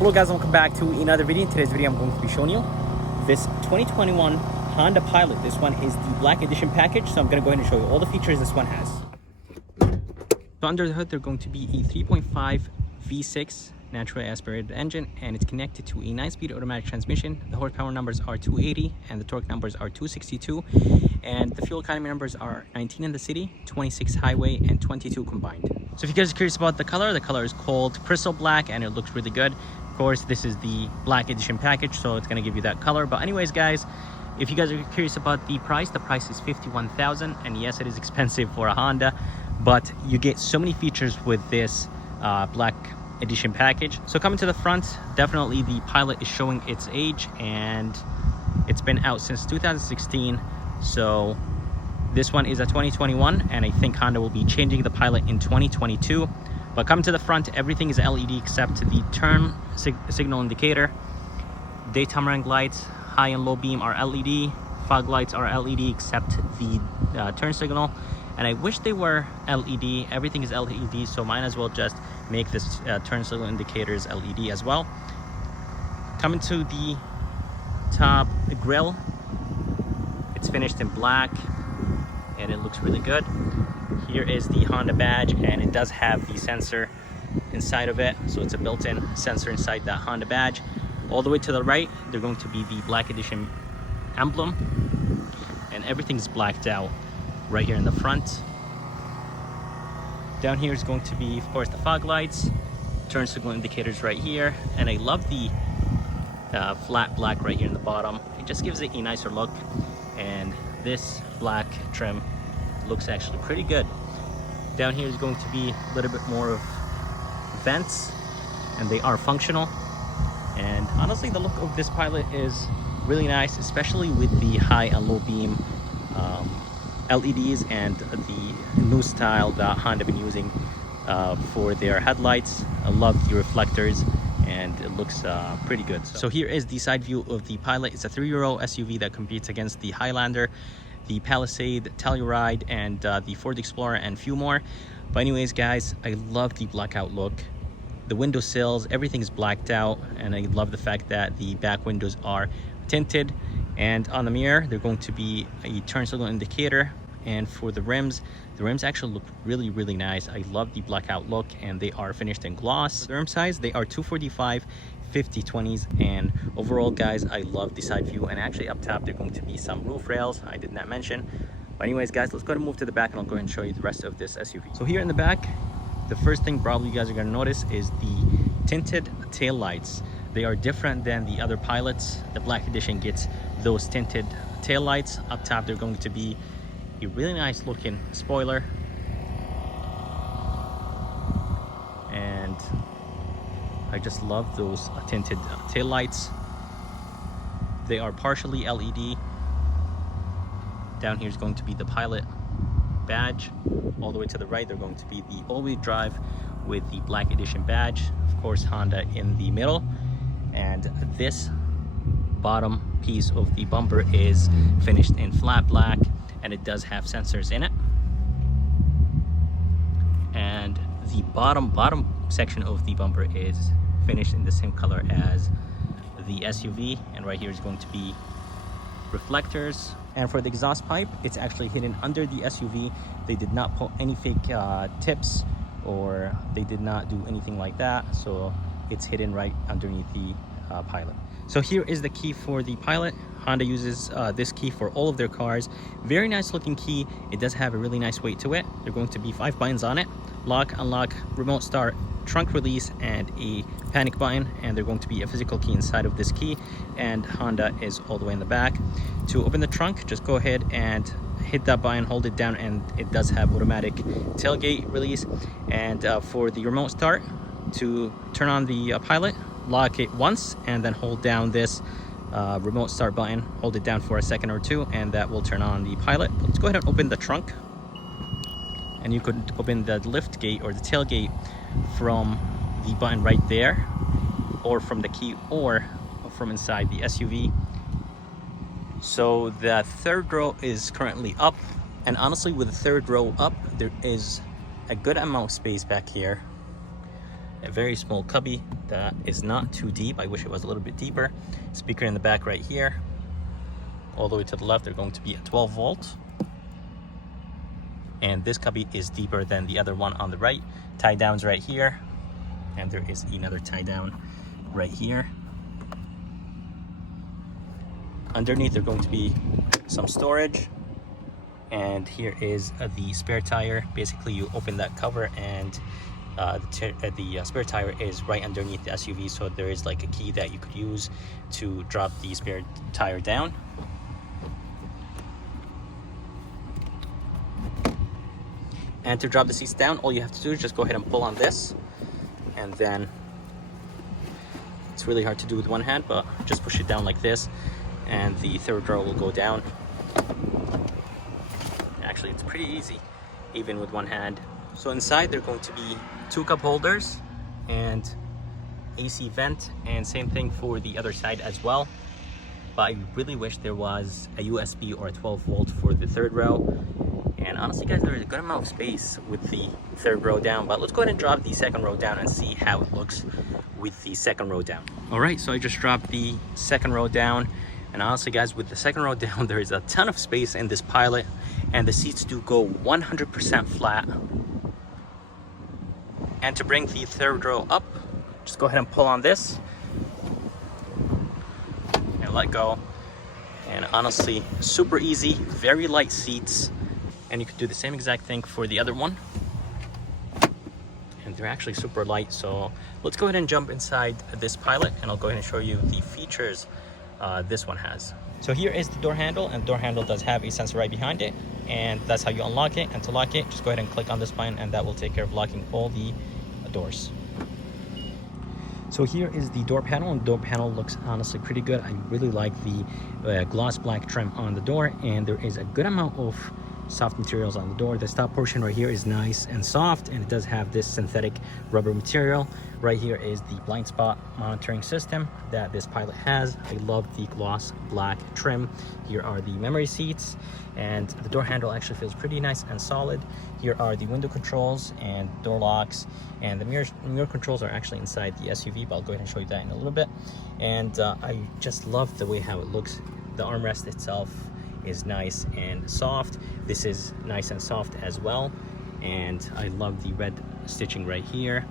Hello guys, welcome back to another video. In today's video I'm going to be showing you this 2021 Honda Pilot. This one is the Black Edition package, so I'm going to go ahead and show you all the features this one has. So under the hood, they're going to be a 3.5 V6 naturally aspirated engine, and it's connected to a 9-speed automatic transmission. The horsepower numbers are 280 and the torque numbers are 262, and the fuel economy numbers are 19 in the city, 26 highway, and 22 combined. So if you guys are curious about the color is called Crystal Black, and it looks really good. Of course, this is the Black Edition package, so it's going to give you that color. But anyways guys, if you guys are curious about the price is $51,000, and yes, it is expensive for a Honda, but you get so many features with this Black Edition package. So coming to the front, definitely the Pilot is showing its age, and it's been out since 2016. So this one is a 2021, and I think Honda will be changing the Pilot in 2022. But coming to the front, everything is LED except the turn signal indicator. Daytime running lights, high and low beam are LED. Fog lights are LED except the turn signal. And I wish they were LED. Everything is LED, so might as well just make this turn signal indicators LED as well. Coming to the top grille, it's finished in black and it looks really good. Here is the Honda badge, and it does have the sensor inside of it, so it's a built-in sensor inside that Honda badge. All the way to the right, they're going to be the Black Edition emblem, and everything's blacked out right here in the front. Down here is going to be, of course, the fog lights, turn signal indicators right here, and I love the flat black right here in the bottom. It just gives it a nicer look, and this black trim looks actually pretty good. Down here is going to be a little bit more of vents, and they are functional. And honestly, the look of this Pilot is really nice, especially with the high and low beam LEDs and the new style that Honda been using for their headlights. I love the reflectors, and it looks pretty good. So here is the side view of the Pilot. It's a 3-row SUV that competes against the Highlander, the Palisade, Telluride, and the Ford Explorer, and few more. But anyways guys, I love the blackout look. The window sills, everything's blacked out, and I love the fact that the back windows are tinted. And on the mirror, they're going to be a turn signal indicator. And for the rims actually look really nice. I love the blackout look, and they are finished in gloss. The rim size, they are 245 50/20s, and overall guys, I love the side view. And actually up top, there are going to be some roof rails I did not mention. But anyways guys, let's go ahead and move to the back, and I'll go ahead and show you the rest of this SUV. So here in the back, the first thing probably you guys are going to notice is the tinted tail lights. They are different than the other Pilots. The Black Edition gets those tinted tail lights. Up top, they're going to be a really nice looking spoiler, and I just love those tinted tail lights. They are partially LED. Down here is going to be the Pilot badge. All the way to the right, they're going to be the all-wheel drive with the Black Edition badge. Of course, Honda in the middle, and this bottom piece of the bumper is finished in flat black, and it does have sensors in it. And the bottom section of the bumper is finished in the same color as the SUV, and right here is going to be reflectors. And for the exhaust pipe, it's actually hidden under the SUV. They did not put any fake tips, or they did not do anything like that, so it's hidden right underneath the Pilot. So here is the key for the Pilot. Honda uses this key for all of their cars. Very nice looking key. It does have a really nice weight to it. There are going to be 5 buttons on it: lock, unlock, remote start, trunk release, and a panic button. And there's going to be a physical key inside of this key, and Honda is all the way in the back. To open the trunk, just go ahead and hit that button, hold it down, and it does have automatic tailgate release. And for the remote start, to turn on the Pilot, lock it once and then hold down this remote start button. Hold it down for a second or two, and that will turn on the Pilot. Let's go ahead and open the trunk, and you could open the lift gate or the tailgate from the button right there, or from the key, or from inside the SUV. So the third row is currently up, and honestly, with the third row up, there is a good amount of space back here. A very small cubby that is not too deep. I wish it was a little bit deeper. Speaker in the back right here. All the way to the left, they're going to be a 12 volt. And this cubby is deeper than the other one on the right. Tie downs right here. And there is another tie down right here. Underneath, they're going to be some storage. And here is the spare tire. Basically, you open that cover and the spare tire is right underneath the SUV. So there is like a key that you could use to drop the spare tire down. And to drop the seats down, all you have to do is just go ahead and pull on this. And then it's really hard to do with one hand, but just push it down like this. And the third row will go down. Actually, it's pretty easy, even with one hand. So inside, there are going to be 2 cup holders and AC vent, and same thing for the other side as well. But I really wish there was a USB or a 12 volt for the third row. And honestly, guys, there is a good amount of space with the third row down, but let's go ahead and drop the second row down and see how it looks with the second row down. All right, so I just dropped the second row down. And honestly, guys, with the second row down, there is a ton of space in this Pilot, and the seats do go 100% flat. And to bring the third row up, just go ahead and pull on this and let go. And honestly, super easy, very light seats. And you could do the same exact thing for the other one. And they're actually super light. So let's go ahead and jump inside this Pilot, and I'll go ahead and show you the features this one has. So here is the door handle, and the door handle does have a sensor right behind it, and that's how you unlock it. And to lock it, just go ahead and click on this button, and that will take care of locking all the doors. So here is the door panel, and the door panel looks honestly pretty good. I really like the gloss black trim on the door, and there is a good amount of soft materials on the door. This top portion right here is nice and soft, and it does have this synthetic rubber material. Right here is the blind spot monitoring system that this Pilot has. I love the gloss black trim. Here are the memory seats, and the door handle actually feels pretty nice and solid. Here are the window controls and door locks, and the mirror controls are actually inside the SUV, but I'll go ahead and show you that in a little bit. And I just love the way how it looks. The armrest itself is nice and soft. This is nice and soft as well, and I love the red stitching right here.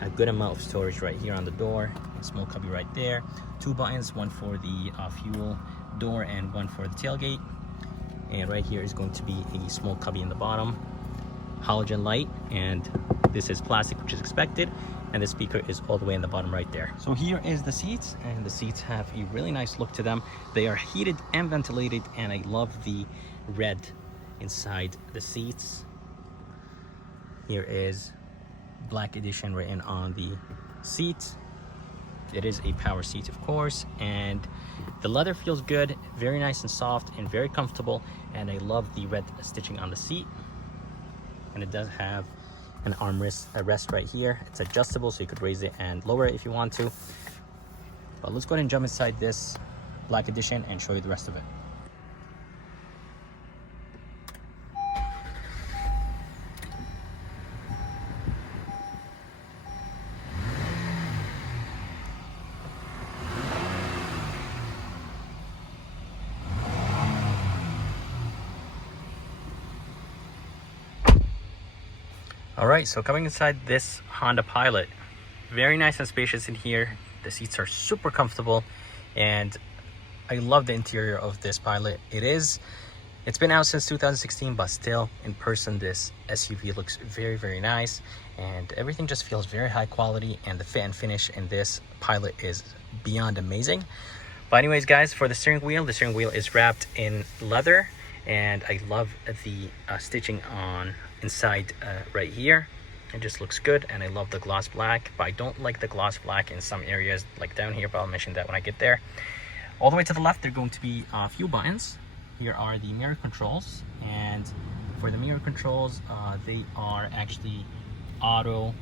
A good amount of storage right here on the door, a small cubby right there. 2 buttons, one for the fuel door and one for the tailgate. And right here is going to be a small cubby in the bottom, halogen light, and this is plastic, which is expected. And the speaker is all the way in the bottom right there. So here is the seats, and the seats have a really nice look to them. They are heated and ventilated, and I love the red inside the seats. Here is Black Edition written on the seat. It is a power seat, of course, and the leather feels good, very nice and soft and very comfortable. And I love the red stitching on the seat, and it does have an armrest right here. It's adjustable, so you could raise it and lower it if you want to. But let's go ahead and jump inside this Black Edition and show you the rest of it. All right, so coming inside this Honda Pilot, very nice and spacious in here. The seats are super comfortable, and I love the interior of this Pilot. It's been out since 2016, but still in person, this SUV looks very, very nice, and everything just feels very high quality, and the fit and finish in this Pilot is beyond amazing. But anyways, guys, for the steering wheel is wrapped in leather, and I love the stitching on inside right here. It just looks good, and I love the gloss black, but I don't like the gloss black in some areas like down here, but I'll mention that when I get there. All the way to the left, there are going to be a few buttons. Here are the mirror controls, and for the mirror controls, they are actually auto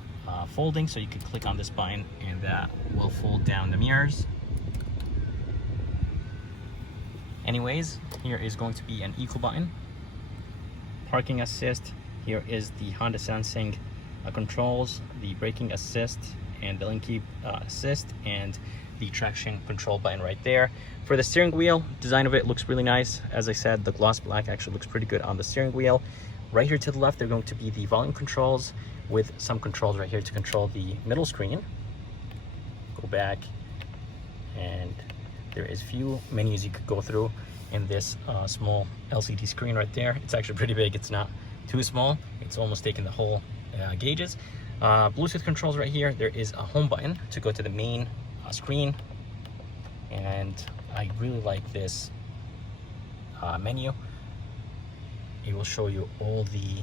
folding, so you can click on this button and that will fold down the mirrors. Anyways, here is going to be an eco button, parking assist. Here is the Honda sensing controls, the braking assist, and the lane keep assist, and the traction control button right there. For the steering wheel, design of it looks really nice. As I said, the gloss black actually looks pretty good on the steering wheel. Right here to the left, they're going to be the volume controls with some controls right here to control the middle screen. Go back, and there is few menus you could go through in this small LCD screen right there. It's actually pretty big. It's not too small. It's almost taking the whole gauges. Bluetooth controls right here. There is a home button to go to the main screen, and I really like this menu. It will show you all the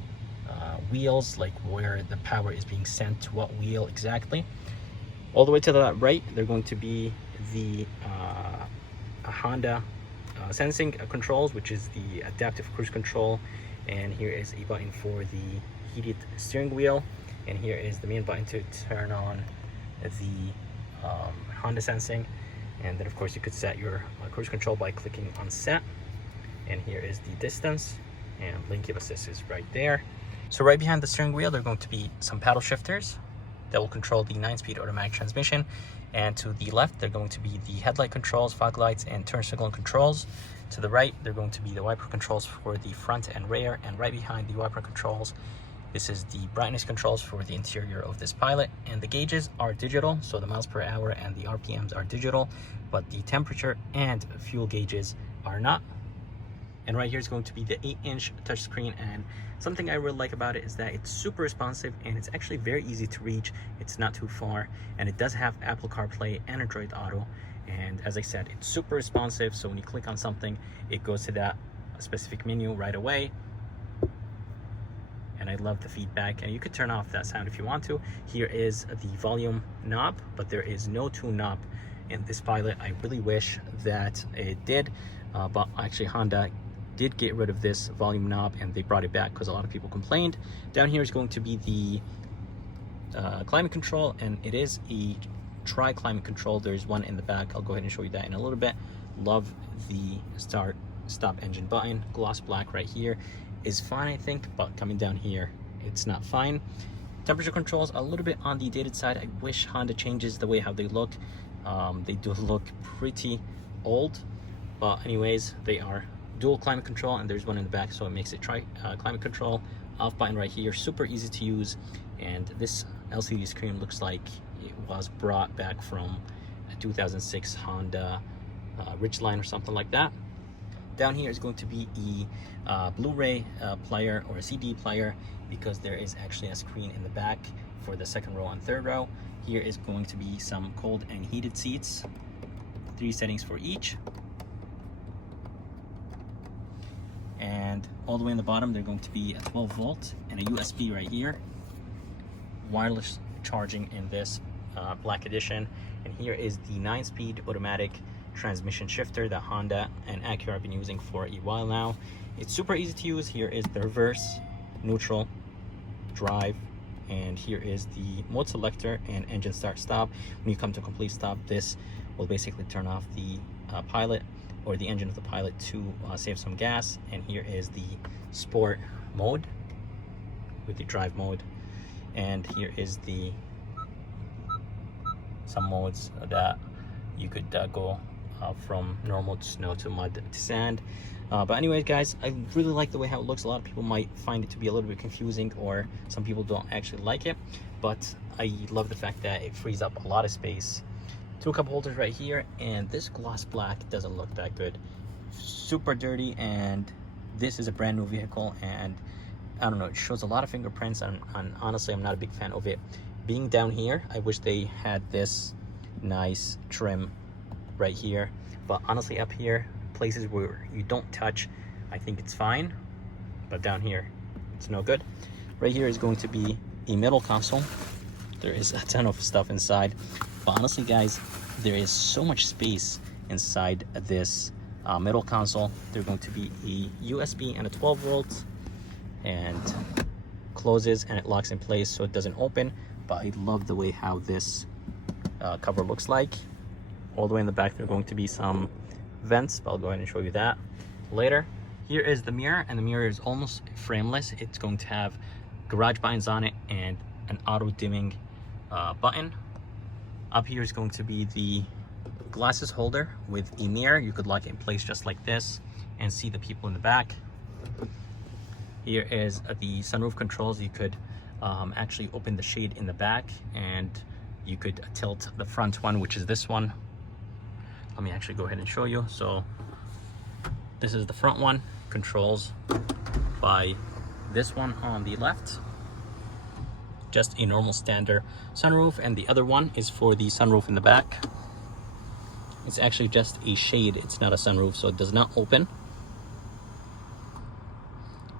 wheels, like where the power is being sent to what wheel exactly. All the way to the right, they're going to be the Honda sensing controls, which is the adaptive cruise control, and here is a button for the heated steering wheel, and here is the main button to turn on the Honda sensing. And then of course you could set your cruise control by clicking on set, and here is the distance, and lane keep assist is right there. So right behind the steering wheel, there are going to be some paddle shifters that will control the 9-speed automatic transmission, and to the left they're going to be the headlight controls, fog lights, and turn signal controls. To the right, they're going to be the wiper controls for the front and rear, and right behind the wiper controls, this is the brightness controls for the interior of this Pilot. And the gauges are digital, so the miles per hour and the RPMs are digital, but the temperature and fuel gauges are not. And right here is going to be the 8-inch touchscreen, and something I really like about it is that it's super responsive and it's actually very easy to reach. It's not too far, and it does have Apple CarPlay and Android Auto. And as I said, it's super responsive, so when you click on something, it goes to that specific menu right away. And I love the feedback, and you could turn off that sound if you want to. Here is the volume knob, but there is no tune knob in this Pilot. I really wish that it did, but actually Honda did get rid of this volume knob, and they brought it back because a lot of people complained. Down here is going to be the climate control, and it is a tri-climate control. There's one in the back. I'll go ahead and show you that in a little bit. Love the start stop engine button. Gloss black right here is fine, I think, but coming down here it's not fine. Temperature controls a little bit on the dated side. I wish Honda changes the way how they look. They do look pretty old, but anyways, they are dual climate control, and there's one in the back, so it makes it climate control. Off button right here, super easy to use, and this LCD screen looks like it was brought back from a 2006 Honda Ridgeline or something like that. Down here is going to be a Blu-ray player or a CD player, because there is actually a screen in the back for the second row and third row. Here is going to be some cold and heated seats, 3 settings for each. And all the way in the bottom, they're going to be a 12 volt and a USB right here. Wireless charging in this black edition. And here is the 9-speed automatic transmission shifter that Honda and Acura have been using for a while now. It's super easy to use. Here is the reverse, neutral, drive, and here is the mode selector and engine start stop. When you come to a complete stop, this will basically turn off the Pilot or the engine of the Pilot to save some gas. And here is the sport mode with the drive mode, and here is the some modes that you could go from normal to snow to mud to sand. But anyways, guys, I really like the way how it looks. A lot of people might find it to be a little bit confusing, or some people don't actually like it, but I love the fact that it frees up a lot of space. 2 cup holders right here, and this gloss black doesn't look that good. Super dirty, and this is a brand new vehicle, and I don't know, it shows a lot of fingerprints, and honestly, I'm not a big fan of it being down here. I wish they had this nice trim right here, but honestly, up here, places where you don't touch, I think it's fine, but down here, it's no good. Right here is going to be a middle console. There is a ton of stuff inside, but honestly, guys, there is so much space inside this middle console. There's going to be a USB and a 12 volt, and closes and it locks in place so it doesn't open. But I love the way how this cover looks like. All the way in the back, there are going to be some vents, but I'll go ahead and show you that later. Here is the mirror, and the mirror is almost frameless. It's going to have garage buttons on it and an auto dimming button. Up here is going to be the glasses holder with a mirror. You could lock it in place just like this and see the people in the back. Here is the sunroof controls. You could actually open the shade in the back, and you could tilt the front one, which is this one. Let me actually go ahead and show you. So this is the front one, controls by this one on the left, just a normal standard sunroof, and the other one is for the sunroof in the back. It's actually just a shade, it's not a sunroof, so it does not open.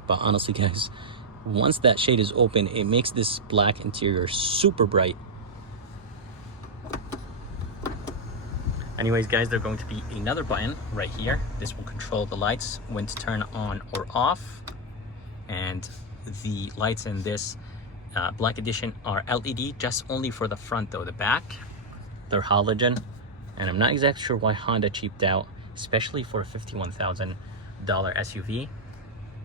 But honestly guys, once that shade is open, it makes this black interior super bright. Anyways guys, there's going to be another button right here. This will control the lights when to turn on or off. And the lights in this Black Edition are LED, just only for the front though. The back, they're halogen. And I'm not exactly sure why Honda cheaped out, especially for a $51,000 SUV.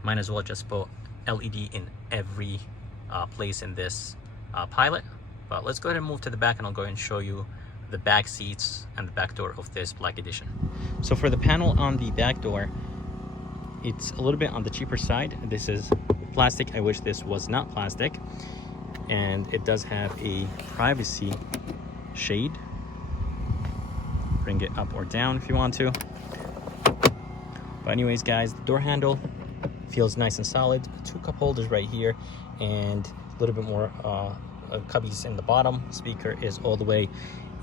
Might as well just put LED in every place in this Pilot. But let's go ahead and move to the back, and I'll go ahead and show you the back seats and the back door of this Black Edition. So for the panel on the back door, it's a little bit on the cheaper side. This is plastic. I wish this was not plastic. And it does have a privacy shade. Bring it up or down if you want to. But anyways guys, the door handle feels nice and solid. 2 cup holders right here, and a little bit more cubbies in the bottom. Speaker is all the way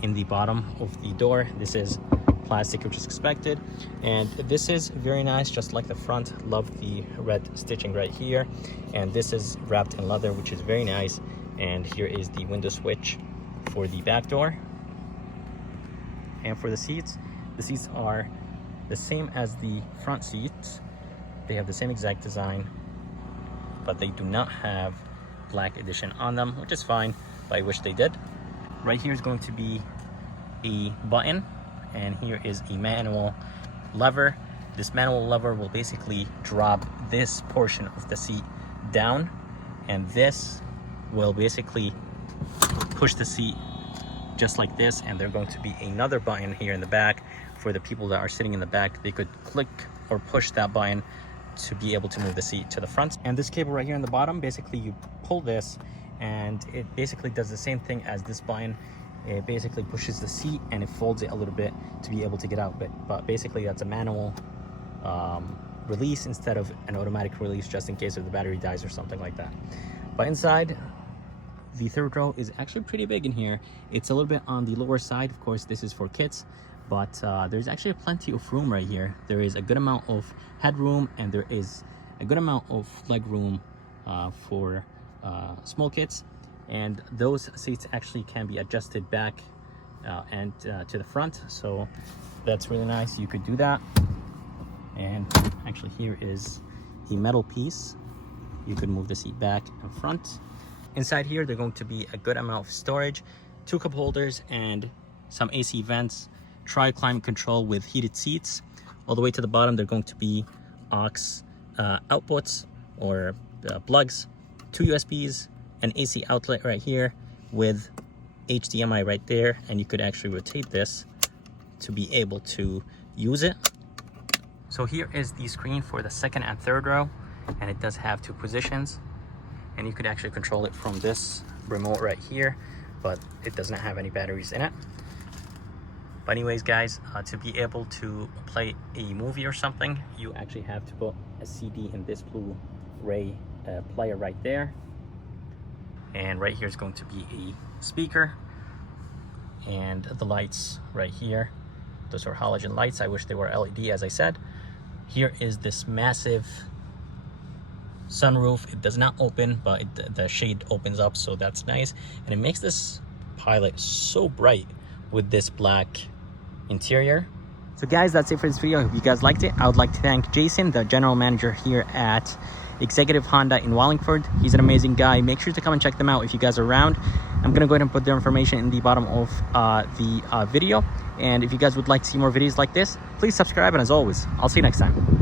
in the bottom of the door. This is plastic, which is expected, and this is very nice, just like the front. Love the red stitching right here, and this is wrapped in leather, which is very nice. And here is the window switch for the back door. And for the seats are the same as the front seats. They have the same exact design, but they do not have Black Edition on them, which is fine, but I wish they did. Right here is going to be a button, and here is a manual lever. This manual lever will basically drop this portion of the seat down, and this will basically push the seat just like this. And there's going to be another button here in the back for the people that are sitting in the back. They could click or push that button to be able to move the seat to the front. And this cable right here in the bottom, basically you pull this, and it basically does the same thing as this button. It basically pushes the seat and it folds it a little bit to be able to get out. But basically that's a manual release instead of an automatic release, just in case if the battery dies or something like that. But inside, the third row is actually pretty big in here. It's a little bit on the lower side. Of course, this is for kids, but there's actually plenty of room right here. There is a good amount of headroom, and there is a good amount of leg room for small kids. And those seats actually can be adjusted back and to the front, so that's really nice. You could do that. And actually here is a metal piece. You could move the seat back and front. Inside here, there's going to be a good amount of storage, 2 cup holders and some AC vents, tri-climate control with heated seats. All the way to the bottom, they're going to be aux outputs or plugs, 2 USBs, an AC outlet right here with HDMI right there, and you could actually rotate this to be able to use it. So here is the screen for the second and third row, and it does have 2 positions, and you could actually control it from this remote right here, but it does not have any batteries in it. But anyways guys, to be able to play a movie or something, you actually have to put a CD in this Blu-ray player right there. And right here is going to be a speaker, and the lights right here, those are halogen lights. I wish they were LED, as I said. Here is this massive sunroof. It does not open, but the shade opens up, so that's nice, and it makes this Pilot so bright with this black interior. So guys, that's it for this video. I hope you guys liked it. I would like to thank Jason, the general manager here at Executive Honda in Wallingford. He's an amazing guy. Make sure to come and check them out if you guys are around. I'm gonna go ahead and put their information in the bottom of the video, and if you guys would like to see more videos like this, please subscribe, and as always, I'll see you next time.